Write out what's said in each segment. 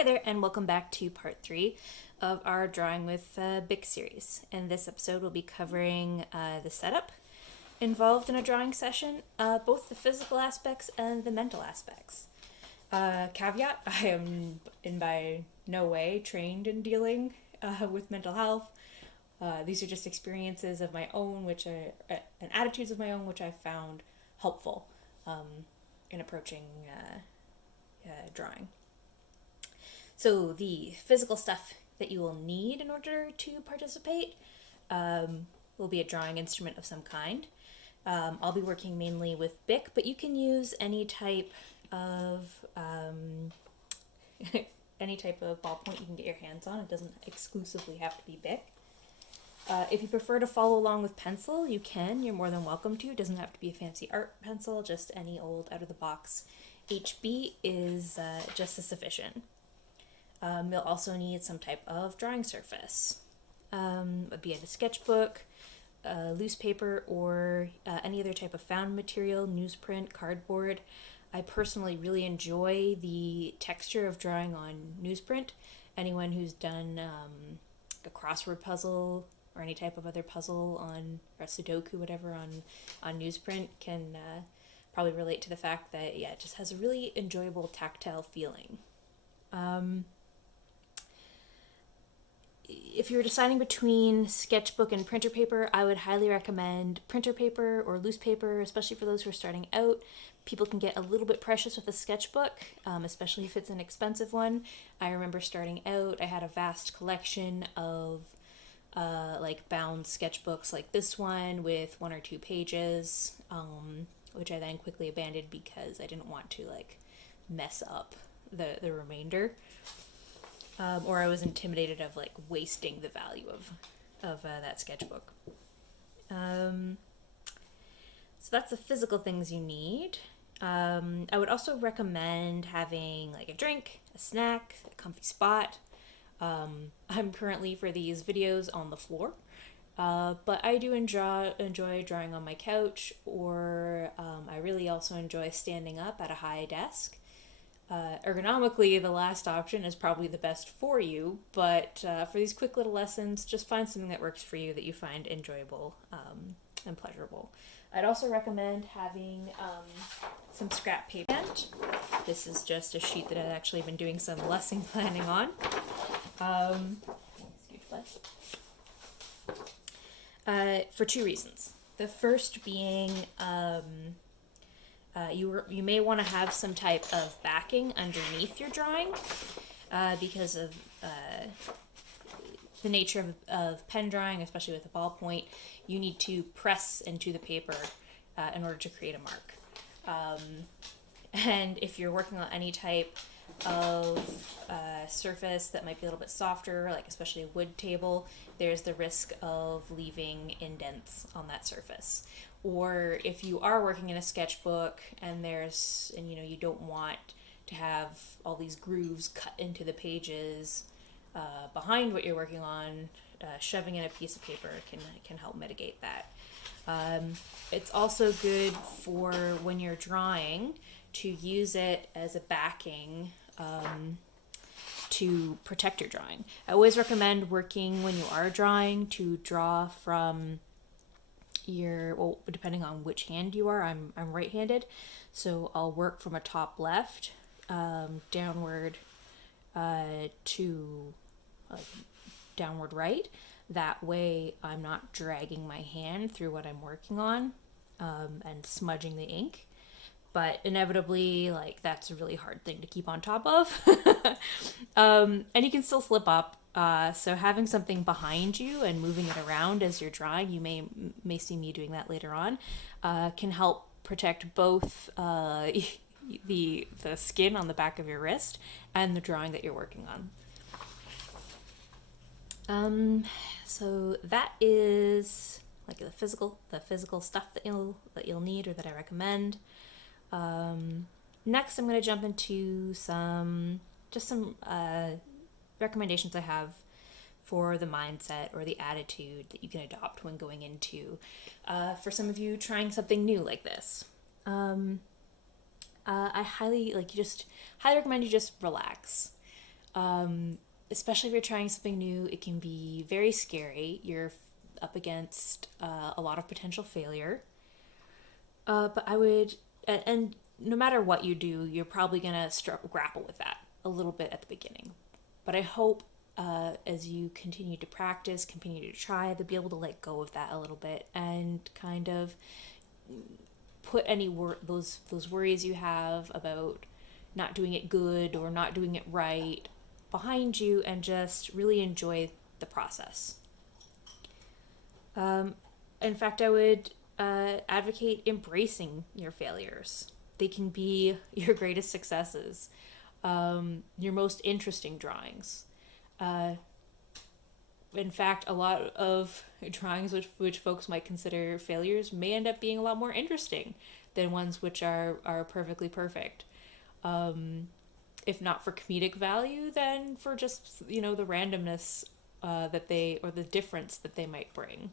Hi there, and welcome back to part 3 of our Drawing with Bic series. In this episode, we'll be covering the setup involved in a drawing session, both the physical aspects and the mental aspects. Caveat, I am in by no way trained in dealing with mental health. These are just experiences of my own, and attitudes of my own, which I've found helpful in approaching drawing. So the physical stuff that you will need in order to participate will be a drawing instrument of some kind. I'll be working mainly with Bic, but you can use any type of ballpoint you can get your hands on. It doesn't exclusively have to be Bic. If you prefer to follow along with pencil, you can. You're more than welcome to. It doesn't have to be a fancy art pencil, just any old out-of-the-box HB is just as sufficient. You'll also need some type of drawing surface, be it a sketchbook, loose paper, or any other type of found material, newsprint, cardboard. I personally really enjoy the texture of drawing on newsprint. Anyone who's done a crossword puzzle or any type of other puzzle or Sudoku, whatever, on newsprint can probably relate to the fact that, it just has a really enjoyable tactile feeling. If you're deciding between sketchbook and printer paper, I would highly recommend printer paper or loose paper, especially for those who are starting out. People can get a little bit precious with a sketchbook, especially if it's an expensive one. I remember starting out, I had a vast collection of bound sketchbooks like this one with 1 or 2 pages, which I then quickly abandoned because I didn't want to mess up the remainder. Or I was intimidated of wasting the value of that sketchbook. So that's the physical things you need. I would also recommend having a drink, a snack, a comfy spot. I'm currently for these videos on the floor, but I do enjoy drawing on my couch, or I really also enjoy standing up at a high desk. Ergonomically, the last option is probably the best for you, but for these quick little lessons, just find something that works for you that you find enjoyable and pleasurable. I'd also recommend having some scrap paper. This is just a sheet that I've actually been doing some lesson planning on. For 2 reasons. The first being you may want to have some type of backing underneath your drawing because of the nature of pen drawing, especially with a ballpoint. You need to press into the paper in order to create a mark. And if you're working on any type of surface that might be a little bit softer, especially a wood table, there's the risk of leaving indents on that surface. Or if you are working in a sketchbook and you don't want to have all these grooves cut into the pages behind what you're working on, shoving in a piece of paper can help mitigate that. It's also good for when you're drawing to use it as a backing to protect your drawing. I always recommend working when you are drawing to draw from depending on which hand you are. I'm right-handed, so I'll work from a top left downward to downward right. That way I'm not dragging my hand through what I'm working on and smudging the ink. But inevitably, that's a really hard thing to keep on top of. And you can still slip up. So having something behind you and moving it around as you're drawing, you may see me doing that later on, can help protect both the skin on the back of your wrist and the drawing that you're working on. So that is the physical stuff that you'll need, or that I recommend. Next, I'm going to jump into some recommendations I have for the mindset or the attitude that you can adopt when going into, for some of you, trying something new like this. I highly recommend you just relax. Especially if you're trying something new, it can be very scary. You're up against a lot of potential failure. But I would, and no matter what you do, you're probably going to grapple with that a little bit at the beginning. But I hope as you continue to practice, continue to try, to be able to let go of that a little bit and kind of put any those worries you have about not doing it good or not doing it right behind you and just really enjoy the process. In fact, I would advocate embracing your failures. They can be your greatest successes, your most interesting drawings. In fact, a lot of drawings which folks might consider failures may end up being a lot more interesting than ones which are perfectly perfect. If not for comedic value, then for just, the randomness that they, or the difference that they might bring,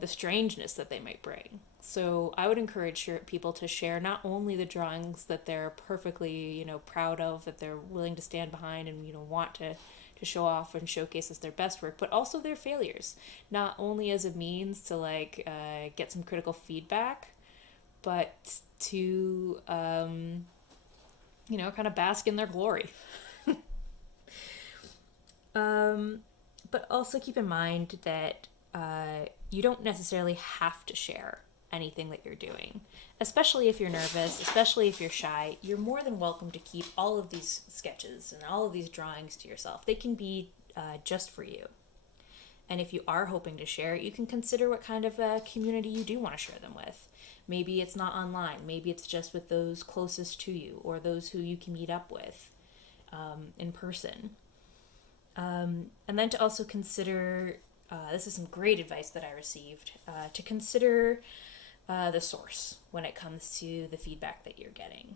the strangeness that they might bring. So I would encourage people to share not only the drawings that they're perfectly, proud of, that they're willing to stand behind and, want to show off and showcase as their best work, but also their failures, not only as a means to get some critical feedback, but to, kind of bask in their glory. But also keep in mind that you don't necessarily have to share anything that you're doing, especially if you're nervous, especially if you're shy. You're more than welcome to keep all of these sketches and all of these drawings to yourself. They can be just for you. And if you are hoping to share, you can consider what kind of community you do want to share them with. Maybe it's not online. Maybe it's just with those closest to you or those who you can meet up with in person. And then to also consider, this is some great advice that I received, to consider the source when it comes to the feedback that you're getting.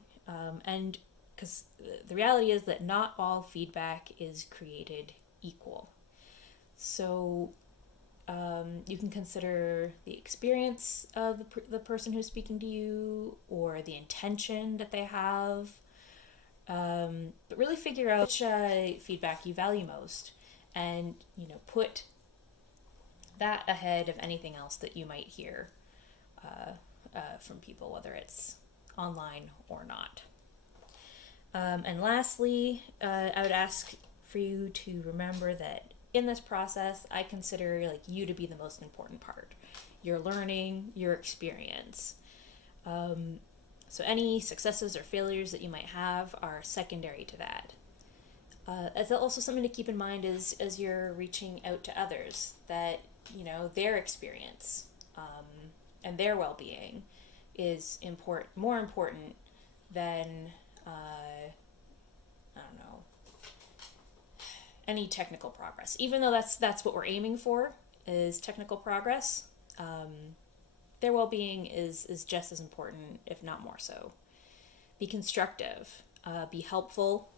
And because the reality is that not all feedback is created equal. So you can consider the experience of the person who's speaking to you or the intention that they have. But really figure out which feedback you value most and, put that ahead of anything else that you might hear from people, whether it's online or not. And lastly, I would ask for you to remember that in this process, I consider you to be the most important part. Your learning, your experience. So any successes or failures that you might have are secondary to that. It's also something to keep in mind as you're reaching out to others, that their experience and their well-being is more important than any technical progress. Even though that's what we're aiming for, is technical progress. Their well-being is just as important, if not more so. Be constructive, be helpful.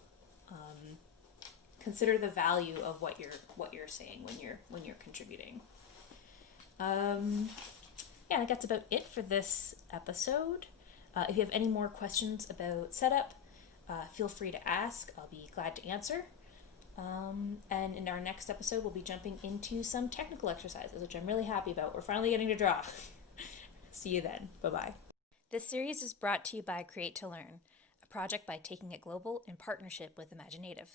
Consider the value of what you're saying when you're contributing. I think that's about it for this episode. If you have any more questions about setup, feel free to ask. I'll be glad to answer. And in our next episode, we'll be jumping into some technical exercises, which I'm really happy about. We're finally getting to draw. See you then. Bye-bye. This series is brought to you by Create to Learn, a project by Taking It Global in partnership with Imaginative.